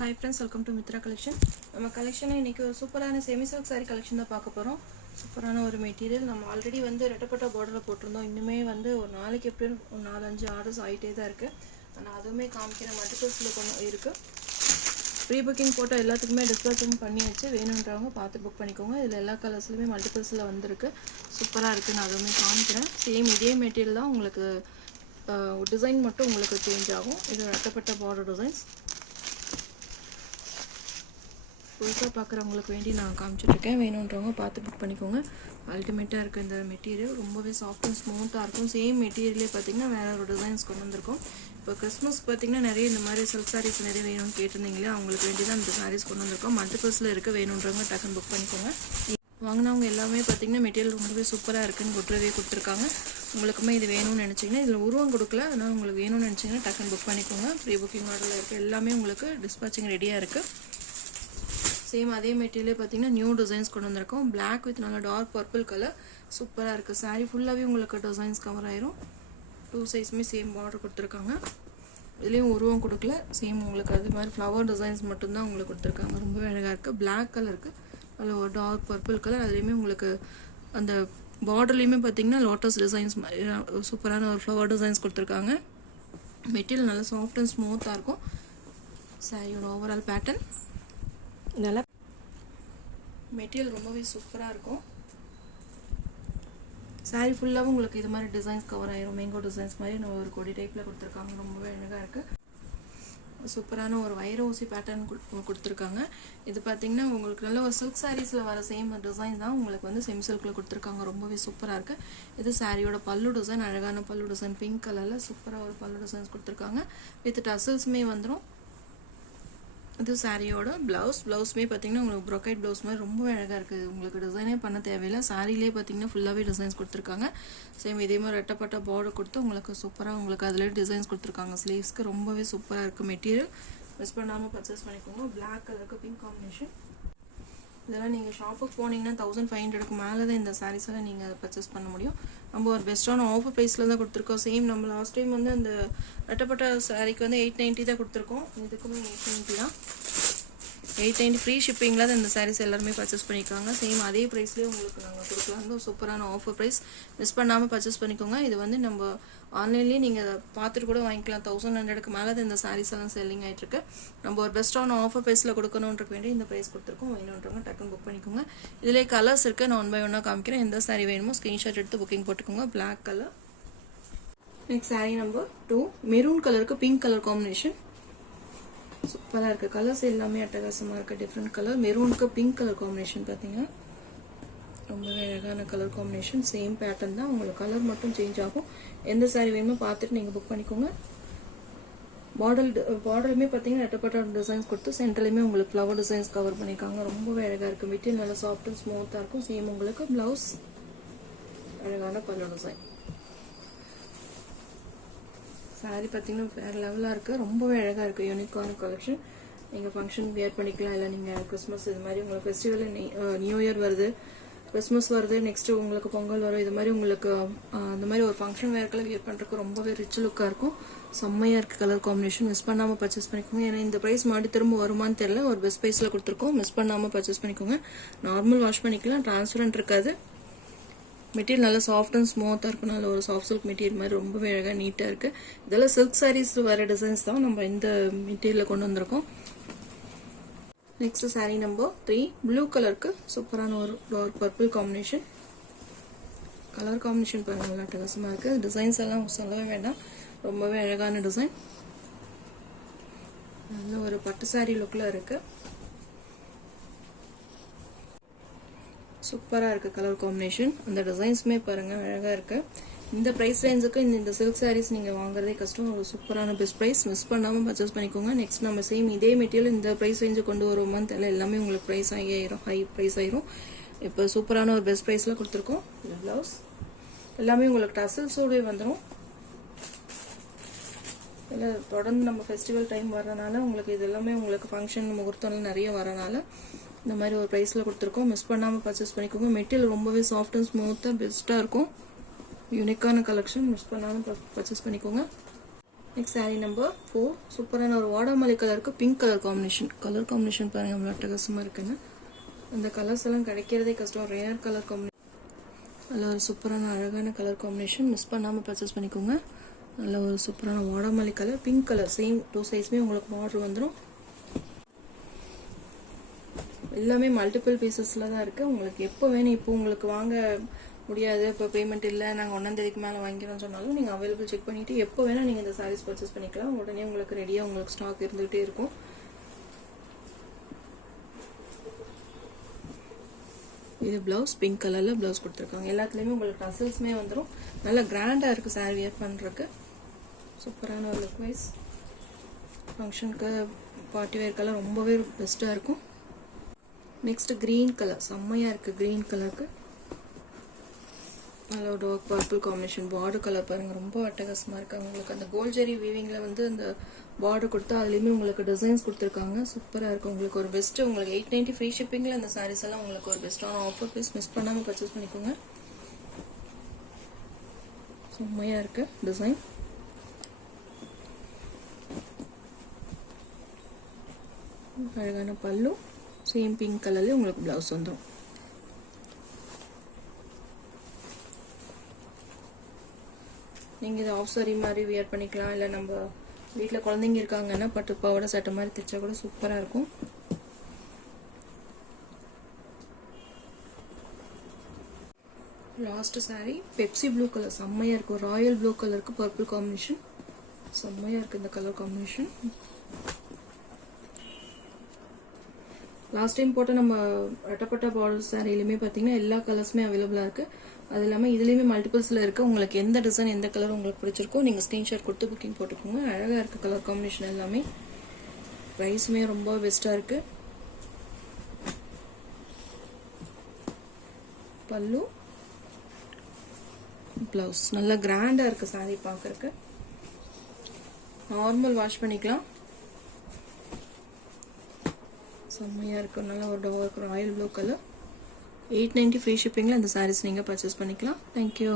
Hi friends, welcome to Mitra collection. நம்ம கலெக்ஷன்ல இன்னைக்கு ஒரு சூப்பரான செமி சில்க் saree கலெக்ஷன் தான் பார்க்க போறோம். சூப்பரான ஒரு மெட்டீரியல். நம்ம ஆல்ரெடி வந்து ரெட்டப்பட்ட borderல போட்டுறோம். இன்னுமே வந்து ஒரு நாளைக்கு எப்படியும் 4-5 ஆர்டர்ஸ் ஆயிட்டே தான் இருக்கு. நான் அதுவுமே காமிக்கிற மல்டிபிள்ஸ்ல இருக்கு. ப்ரீ புக்கிங் போட்ட எல்லாத்துக்குமே டிஸ்பேச்சிங் பண்ணியாச்சு. வேணும்ன்றவங்க பார்த்து புக் பண்ணிக்கோங்க. இதுல எல்லா கலர்ஸ்லயுமே மல்டிபிள்ஸ்ல வந்திருக்கு. சூப்பரா இருக்கு. நான் அதுவுமே காமிக்கிறேன். சேம் இதே மெட்டீரியல் தான் உங்களுக்கு டிசைன் மட்டும் உங்களுக்கு சேஞ்ச் ஆகும். இது ரெட்டப்பட்ட border டிசைன்ஸ். புதுசாக பார்க்குறவங்களுக்கு வேண்டி நான் காமிச்சிட்ருக்கேன். வேணுன்றவங்க பார்த்து புக் பண்ணிக்கோங்க. அல்டிமேட்டாக இருக்குது இந்த மெட்டீரியல். ரொம்பவே சாஃப்ட் அண்ட் ஸ்மூத்தாக இருக்கும். சேம் மெட்டீரியலே பார்த்திங்கன்னா வேறு ஒரு டிசைன்ஸ் கொண்டு வந்திருக்கும். இப்போ கிறிஸ்மஸ் பார்த்திங்கன்னா நிறைய இந்த மாதிரி சில்க் சாரீஸ் நிறைய வேணும்னு கேட்டிருந்தீங்களே, அவங்களுக்கு வேண்டி தான் இந்த சாரீஸ் கொண்டு வந்திருக்கோம். மல்டிபிள்ஸில் இருக்குது. வேணுன்றவங்க டக்குன்னு புக் பண்ணிக்கோங்க. வாங்கினவங்க எல்லாமே பார்த்திங்கன்னா மெட்டீரியல் ரொம்பவே சூப்பராக இருக்குன்னு கொட்டுறவே கொடுத்துருக்காங்க. உங்களுக்குமே இது வேணும்னு நினச்சிங்கன்னா இதில் உருவம் கொடுக்கல, ஆனால் உங்களுக்கு வேணும்னு நினச்சிங்கன்னா டக்குன்னு புக் பண்ணிக்கோங்க. ப்ரீ புக்கிங் ஆர்டரில் இருக்குது. எல்லாமே உங்களுக்கு டிஸ்பேச்சிங் ரெடியாக இருக்குது. சேம் அதே மெட்டீரியலே பார்த்தீங்கன்னா நியூ டிசைன்ஸ் கொண்டு வந்திருக்கோம். பிளாக் வித் நல்லா டார்க் பர்பிள் கலர் சூப்பராக இருக்குது. சாரீ ஃபுல்லாகவே உங்களுக்கு டிசைன்ஸ் கவர் ஆயிரும். 2 சைஸுமே சேம் பார்டர் கொடுத்துருக்காங்க. இதுலேயும் உருவம் கொடுக்கல. சேம் உங்களுக்கு அது மாதிரி ஃப்ளவர் டிசைன்ஸ் மட்டும்தான் உங்களுக்கு கொடுத்துருக்காங்க. ரொம்பவே அழகாக இருக்குது. பிளாக் கலருக்கு அதில் ஒரு டார்க் பர்பிள் கலர். அதுலேயுமே உங்களுக்கு அந்த பார்டர்லேயுமே பார்த்தீங்கன்னா லோட்டஸ் டிசைன்ஸ் சூப்பரான ஒரு ஃப்ளவர் டிசைன்ஸ் கொடுத்துருக்காங்க. மெட்டீரியல் நல்லா சாஃப்ட் அண்ட் ஸ்மூத்தாக இருக்கும். சாரியோட ஓவரால் பேட்டர்ன் நல்லா மெட்டீரியல் ரொம்பவே சூப்பராக இருக்கும். சாரீ ஃபுல்லாகவும் உங்களுக்கு இது மாதிரி டிசைன்ஸ் கவர் ஆயிரும். மேங்கோ டிசைன்ஸ் மாதிரி நம்ம ஒரு கொடி டைப்பில் கொடுத்துருக்காங்க. ரொம்பவே அழகாக இருக்குது. சூப்பரான ஒரு வைர ஊசி பேட்டர்ன் கொடுத்துருக்காங்க. இது பார்த்தீங்கன்னா உங்களுக்கு நல்ல ஒரு சில்க் சாரீஸில் வர சேம் டிசைன் தான் உங்களுக்கு வந்து செமி சில்கில் கொடுத்துருக்காங்க. ரொம்பவே சூப்பராக இருக்குது. இது சாரியோட பல்லு டிசைன். அழகான பல்லு டிசைன் பிங்க் கலரில் சூப்பராக ஒரு பல்லு டிசைன்ஸ் கொடுத்துருக்காங்க. வித் டசல்ஸுமே வந்துடும். இது சாரியோட ப்ளவுஸ்மே பார்த்தீங்கன்னா உங்களுக்கு ப்ரொக்கைட் ப்ளவுஸ் மாதிரி ரொம்ப அழகாக இருக்குது. உங்களுக்கு டிசைனே பண்ண தேவையில்லை. சாரிலே பார்த்தீங்கன்னா ஃபுல்லாகவே டிசைன்ஸ் கொடுத்துருக்காங்க. சேம் இதே மாதிரி ரெட்டப்பட்ட பார்டர் கொடுத்து உங்களுக்கு சூப்பராக உங்களுக்கு அதில் டிசைன்ஸ் கொடுத்துருக்காங்க. ஸ்லீவ்ஸ்க்கு ரொம்பவே சூப்பராக இருக்குது மெட்டீரியல். மிஸ் பண்ணாமல் பர்ச்சேஸ் பண்ணிக்கோங்க. பிளாக் கலருக்கு பிங்க் காம்பினேஷன். இதெல்லாம் நீங்கள் ஷாப்புக்கு போனீங்கன்னா 1500க்கு மேலே தான் இந்த சாரீஸ் எல்லாம் நீங்கள் பர்ச்சேஸ் பண்ண முடியும். நம்ம ஒரு பெஸ்ட்டான ஆஃபர் ப்ரைஸில் தான் கொடுத்துருக்கோம். சேம் நம்ம லாஸ்ட் டைம் வந்து அந்த ரெட்டப்பட்ட சாரீக்கு வந்து 890 தான் கொடுத்துருக்கோம். இதுக்குமே 890 தான். 890 ஃப்ரீ ஷிப்பிங்கில் தான் இந்த சாரீஸ் எல்லாருமே பர்ச்சேஸ் பண்ணியிருக்காங்க. சேம் அதே ப்ரைஸ்லேயே உங்களுக்கு நாங்கள் கொடுக்கலாம். சூப்பரான ஆஃபர் ப்ரைஸ். மிஸ் பண்ணாமல் பர்ச்சேஸ் பண்ணிக்கோங்க. இது வந்து நம்ம ஆன்லைன்லேயே நீங்கள் பார்த்துட்டு கூட வாங்கிக்கலாம். 1100க்கு மேலே தான் இந்த சாரீஸ் எல்லாம் செல்லிங் ஆகிட்டுருக்கு. நம்ம ஒரு பெஸ்ட்டான ஆஃபர் ப்ரைஸில் கொடுக்கணுன்றக்கு வேண்டி இந்த ப்ரைஸ் கொடுத்துருக்கோம். வேணுன்றவங்க டக்குன்னு புக் பண்ணிக்கோங்க. இதிலே கலர்ஸ் இருக்குது. நான் 1 by 1 காமிக்கிறேன். எந்த சாரீ வேணுமோ ஸ்க்ரீன்ஷாட் எடுத்து புக்கிங் போட்டுக்கோங்க. Black colour. Next sari number 2 maroon கலருக்கு பிங்க் கலர் காம்பினேஷன். சூப்பராக இருக்குது. கலர்ஸ் எல்லாமே அட்டகாசமாக இருக்குது. Different colour. மெரூனுக்கு பிங்க் கலர் காம்பினேஷன் பார்த்தீங்கன்னா ரொம்பவே அழகான கலர் காம்பினேஷன். சேம் பேட்டர்ன் தான். உங்களுக்கு கலர் மட்டும் சேஞ்ச் ஆகும். எந்த சாரீ வேணுமோ பார்த்துட்டு நீங்கள் புக் பண்ணிக்கோங்க. பார்டருமே பார்த்தீங்கன்னா ரெட்டப்பட்ட டிசைன்ஸ் கொடுத்து சென்டர்லையுமே உங்களுக்கு ஃப்ளவர் டிசைன்ஸ் கவர் பண்ணியிருக்காங்க. ரொம்பவே அழகாக இருக்குது. மெட்டீரியல் நல்லா சாஃப்ட் அண்ட் ஸ்மூத்தாக இருக்கும். சேம் உங்களுக்கு ப்ளவுஸ் அழகான பல்லு டிசைன். சாரீ பார்த்தீங்கன்னா வேறு லெவலாக இருக்குது. ரொம்பவே அழகாக இருக்குது. யூனிக்கான கலெக்ஷன். நீங்கள் ஃபங்க்ஷன் வியர் பண்ணிக்கலாம். இல்லை நீங்கள் கிறிஸ்மஸ் இது மாதிரி உங்களுக்கு ஃபெஸ்டிவல் நியூ இயர் வருது, கிறிஸ்மஸ் வருது, நெக்ஸ்ட்டு உங்களுக்கு பொங்கல் வரும். இது மாதிரி உங்களுக்கு அந்த மாதிரி ஒரு ஃபங்க்ஷன் வேர்க்கெல்லாம் வியர் பண்ணுறதுக்கு ரொம்பவே ரிச் லுக்காக இருக்கும். செம்மையாக இருக்குது கலர் காம்பினேஷன். மிஸ் பண்ணாமல் பர்ச்சேஸ் பண்ணிக்கோங்க. ஏன்னா இந்த ப்ரைஸ் மறுபடியும் திரும்ப வருமானு தெரியல. ஒரு பெஸ்ட் ப்ரைஸில் கொடுத்துருக்கோம். மிஸ் பண்ணாமல் பர்ச்சேஸ் பண்ணிக்கோங்க. நார்மல் வாஷ் பண்ணிக்கலாம். டிரான்ஸ்பரண்ட் இருக்காது. மெட்டீரியல் நல்லா சாஃப்ட் அண்ட் ஸ்மூத்தாக இருக்கும். நல்ல ஒரு சாஃப்ட் சில்க் மெட்டீரியல் மாதிரி ரொம்பவே அழகாக நீட்டாக இருக்குது. இதெல்லாம் சில்க் சாரீஸ் வர டிசைன்ஸ் தான் நம்ம இந்த மெட்டீரியலில் கொண்டு வந்திருக்கோம். நெக்ஸ்ட் சாரீ நம்பர் 3 ப்ளூ கலருக்கு சூப்பரான ஒரு dark purple combination. Colour combination பாருங்கள் நல்லா அட்டகாசமாக இருக்குது. டிசைன்ஸ் எல்லாம் சொல்லவே வேண்டாம். ரொம்பவே அழகான டிசைன். நல்ல ஒரு பட்டு சாரீ லுக்கில் இருக்குது. சூப்பராக இருக்குது கலர் காம்பினேஷன். அந்த டிசைன்ஸுமே பாருங்கள் அழகாக இருக்குது. இந்த ப்ரைஸ் ரேஞ்சுக்கு இந்த சில்க் சாரீஸ் நீங்கள் வாங்குறதே கஷ்டம். ஒரு சூப்பரான பெஸ்ட் ப்ரைஸ். மிஸ் பண்ணாமல் பர்ச்சேஸ் பண்ணிக்கோங்க. நெக்ஸ்ட் நம்ம சேம் இதே மெட்டீரியல் இந்த ப்ரைஸ் ரேஞ்சு கொண்டு வருவோமான்னு தெரியல. எல்லாமே உங்களுக்கு ப்ரைஸ் ஆகிடும். ஹை ப்ரைஸ் ஆயிரும். இப்போ சூப்பரான ஒரு பெஸ்ட் ப்ரைஸில் கொடுத்துருக்கோம். இந்த ப்ளவுஸ் எல்லாமே உங்களுக்கு டசல்ஸோடய வந்துடும். இல்லை தொடர்ந்து நம்ம ஃபெஸ்டிவல் டைம் வரனால உங்களுக்கு இது எல்லாமே உங்களுக்கு ஃபங்க்ஷன் முகூர்த்தம்லாம் நிறைய வரனால இந்த மாதிரி ஒரு ப்ரைஸில் கொடுத்துருக்கோம். மிஸ் பண்ணாமல் பர்ச்சேஸ் பண்ணிக்கோங்க. மெட்டீரியல் ரொம்பவே சாஃப்ட் அண்ட் ஸ்மூத்தாக பெஸ்ட்டாக இருக்கும். யூனிக்கான கலெக்ஷன். மிஸ் பண்ணாமல் பர்ச்சேஸ் பண்ணிக்கோங்க. Next saree number 4. சூப்பரான ஒரு வாடாமல்லி கலருக்கு பிங்க் கலர் காம்பினேஷன் பாருங்க அவ்வளோ அட்டகாசமாக இருக்குன்னு. அந்த கலர்ஸ் எல்லாம் கிடைக்கிறதே கஷ்டம். Rare colour combination. நல்ல ஒரு சூப்பரான அழகான கலர் காம்பினேஷன். மிஸ் பண்ணாமல் பர்ச்சேஸ் பண்ணிக்கோங்க. நல்ல ஒரு சூப்பரான வாடாமல்லி கலர், பிங்க் கலர், சேம் 2 சைஸ்மே உங்களுக்கு பார்டர் வந்துடும். எல்லாமே மல்டிபிள் பீசஸில் தான் இருக்குது. உங்களுக்கு எப்போ வேணும், இப்போ உங்களுக்கு வாங்க முடியாது, இப்போ பேமெண்ட் இல்லை, நாங்கள் 1ஆம் தேதிக்கு மேலே வாங்கிக்கிறோம்னு சொன்னாலும் நீங்கள் அவைலபிள் செக் பண்ணிவிட்டு எப்போ வேணால் நீங்கள் இந்த சாரீஸ் பர்ச்சேஸ் பண்ணிக்கலாம். உடனே உங்களுக்கு ரெடியாக உங்களுக்கு ஸ்டாக் இருந்துகிட்டே இருக்கும். இது ப்ளவுஸ், பிங்க் கலரில் ப்ளவுஸ் கொடுத்துருக்காங்க. எல்லாத்துலேயுமே உங்களுக்கு டசல்ஸுமே வந்துடும். நல்லா கிராண்டாக இருக்குது சாரீ வியர் பண்ணுறதுக்கு. சூப்பரான ஒரு லுக் வைஸ் ஃபங்க்ஷனுக்கு பார்ட்டி வேர்க்கெல்லாம் ரொம்பவே பெஸ்ட்டாக இருக்கும். நெக்ஸ்ட் க்ரீன் கலர் செம்மையாக இருக்குது. க்ரீன் கலருக்கு நல்ல ஒரு dark purple combination. Border colour பாருங்கள் ரொம்ப அட்டகாசமாக இருக்குது. உங்களுக்கு அந்த கோல்ட் ஜெரி வீவிங்கில் வந்து அந்த பார்டர் கொடுத்தா அதுலேயுமே உங்களுக்கு டிசைன்ஸ் கொடுத்துருக்காங்க. சூப்பராக இருக்குது. உங்களுக்கு ஒரு பெஸ்ட்டு. உங்களுக்கு 890 ஃப்ரீ ஷிப்பிங்கில் அந்த சாரீஸ் எல்லாம் உங்களுக்கு ஒரு பெஸ்ட்டான ஆஃபர். ப்ளீஸ் மிஸ் பண்ணாமல் பர்ச்சேஸ் பண்ணிக்கோங்க. செம்மையாக இருக்குது டிசைன். அழகான பல்லு, சேம் பிங்க் கலர்லேயே உங்களுக்கு ப்ளவுஸ் வந்துடும். நீங்கள் இதை ஆஃப் சாரி மாதிரி வியர் பண்ணிக்கலாம். இல்லை நம்ம வீட்டில் குழந்தைங்க இருக்காங்கன்னா பட்டு பாவாடை சட்டை மாதிரி தைச்சா கூட சூப்பராக இருக்கும். Last sari Pepsi blue colour செம்மையாக இருக்கும். ராயல் ப்ளூ கலருக்கு பர்பிள் காம்பினேஷன் செம்மையாக இருக்குது இந்த கலர் காம்பினேஷன். லாஸ்ட் டைம் போட்ட நம்ம ரெட்டப்பட்ட பார்டர் சாரிலையுமே பார்த்தீங்கன்னா எல்லா கலர்ஸுமே அவைலபிளாக இருக்குது. அது இல்லாமல் இதுலேயுமே மல்டிபிள்ஸில் இருக்குது. உங்களுக்கு எந்த டிசைன் எந்த கலர் உங்களுக்கு பிடிச்சிருக்கோ நீங்கள் ஸ்க்ரீன்ஷாட் கொடுத்து புக்கிங் போட்டுக்கோங்க. அழகாக இருக்குது கலர் காம்பினேஷன் எல்லாமே. ப்ரைஸுமே ரொம்ப பெஸ்ட்டாக இருக்குது. பல்லு, ப்ளவுஸ் நல்லா கிராண்டாக இருக்குது சாரீ பார்க்குறக்கு. நார்மல் வாஷ் பண்ணிக்கலாம். செம்மையாக இருக்கும். நல்ல ஒரு dark royal blue colour. 890 free ஷிப்பிங்கில் இந்த சாரீஸ் நீங்கள் பர்ச்சேஸ் பண்ணிக்கலாம். தேங்க்யூ.